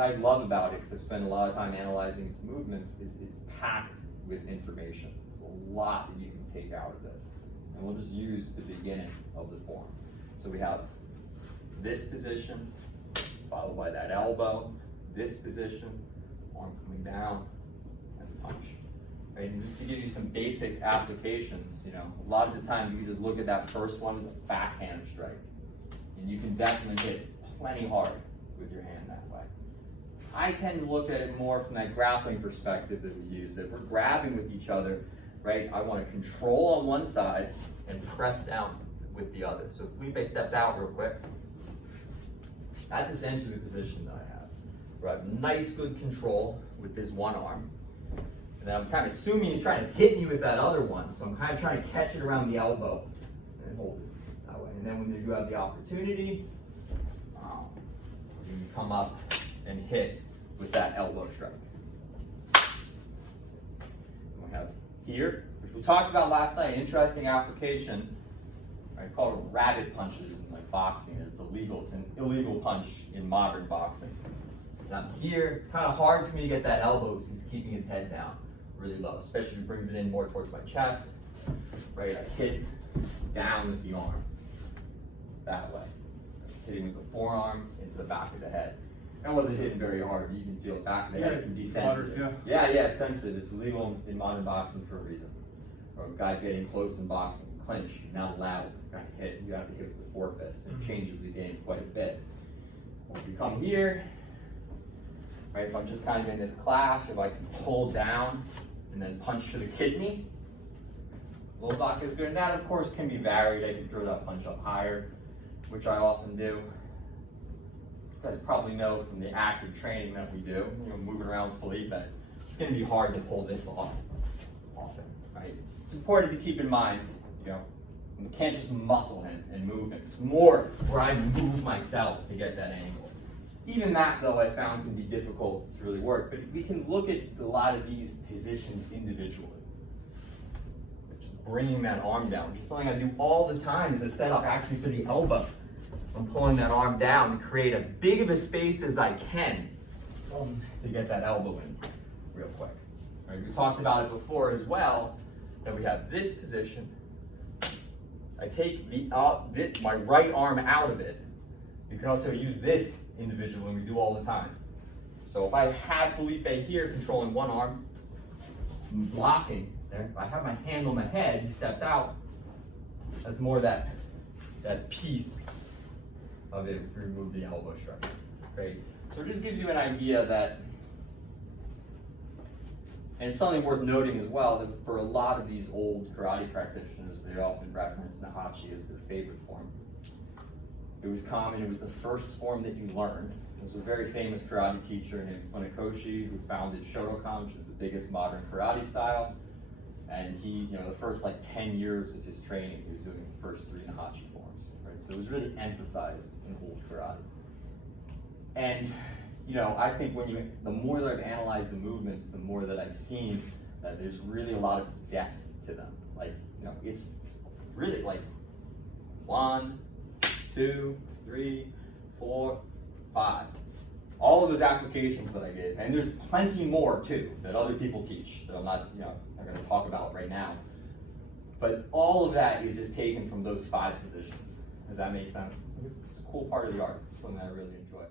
I love about it, because I've spent a lot of time analyzing its movements, is it's packed with information. There's a lot that you can take out of this. And we'll just use the beginning of the form. So we have this position, followed by that elbow, this position, arm coming down, and punch. Right? And just to give you some basic applications, you know, a lot of the time you can just look at that first one as a backhand strike. And you can definitely hit plenty hard with your hand that way. I tend to look at it more from that grappling perspective that we use. If we're grabbing with each other, right, I want to control on one side and press down with the other. So if Felipe steps out real quick, that's essentially the position that I have. Where I have nice, good control with this one arm. And then I'm kind of assuming he's trying to hit me with that other one. So I'm kind of trying to catch it around the elbow and hold it that way. And then when you have the opportunity, you can come up and hit with that elbow strike. And we have here, which we talked about last night, interesting application, right, called rabbit punches in like boxing. It's illegal. It's an illegal punch in modern boxing. Now here, it's kind of hard for me to get that elbow because he's keeping his head down really low, especially if he brings it in more towards my chest. Right, I hit down with the arm that way. Hitting with the forearm into the back of the head. And I wasn't hitting very hard. You can feel back of the head can be sensitive. Yeah, it's sensitive. It's illegal in modern boxing for a reason. Or guys getting close in boxing, clinch, you're not allowed to kind of hit. You have to hit with the forefists. It changes the game quite a bit. If you come here, right, if I'm just kind of in this clash, if I can pull down and then punch to the kidney, low block is good. And that, of course, can be varied. I can throw that punch up higher, which I often do. You guys probably know from the active training that we do, you know, moving around Felipe, it's going to be hard to pull this off often, right? It's important to keep in mind, you know, you can't just muscle him and move him. It's more where I move myself to get that angle. Even that, though, I found can be difficult to really work, but we can look at a lot of these positions individually. Just bringing that arm down, just something I do all the time is a setup actually for the elbow. I'm pulling that arm down to create as big of a space as I can to get that elbow in real quick. Right, we talked about it before as well, that we have this position. I take my right arm out of it. You can also use this individually, and we do all the time. So if I have Felipe here controlling one arm, blocking there, if I have my hand on my head, he steps out, that's more that piece of it if we remove the elbow strike. Great. So it just gives you an idea that, and it's something worth noting as well, that for a lot of these old karate practitioners, they often reference Naihanchi as their favorite form. It was common, it was the first form that you learned. There was a very famous karate teacher named Funakoshi who founded Shotokan, which is the biggest modern karate style. And he, you know, the first like 10 years of his training, he was doing the first 3 Naihanchi forms, right? So it was really emphasized in old karate. And, you know, I think the more that I've analyzed the movements, the more that I've seen that there's really a lot of depth to them. Like, you know, it's really like 1, 2, 3, 4, 5. All of those applications that I gave, and there's plenty more too that other people teach that I'm not going to talk about right now. But all of that is just taken from those 5 positions. Does that make sense? It's a cool part of the art, something I really enjoy.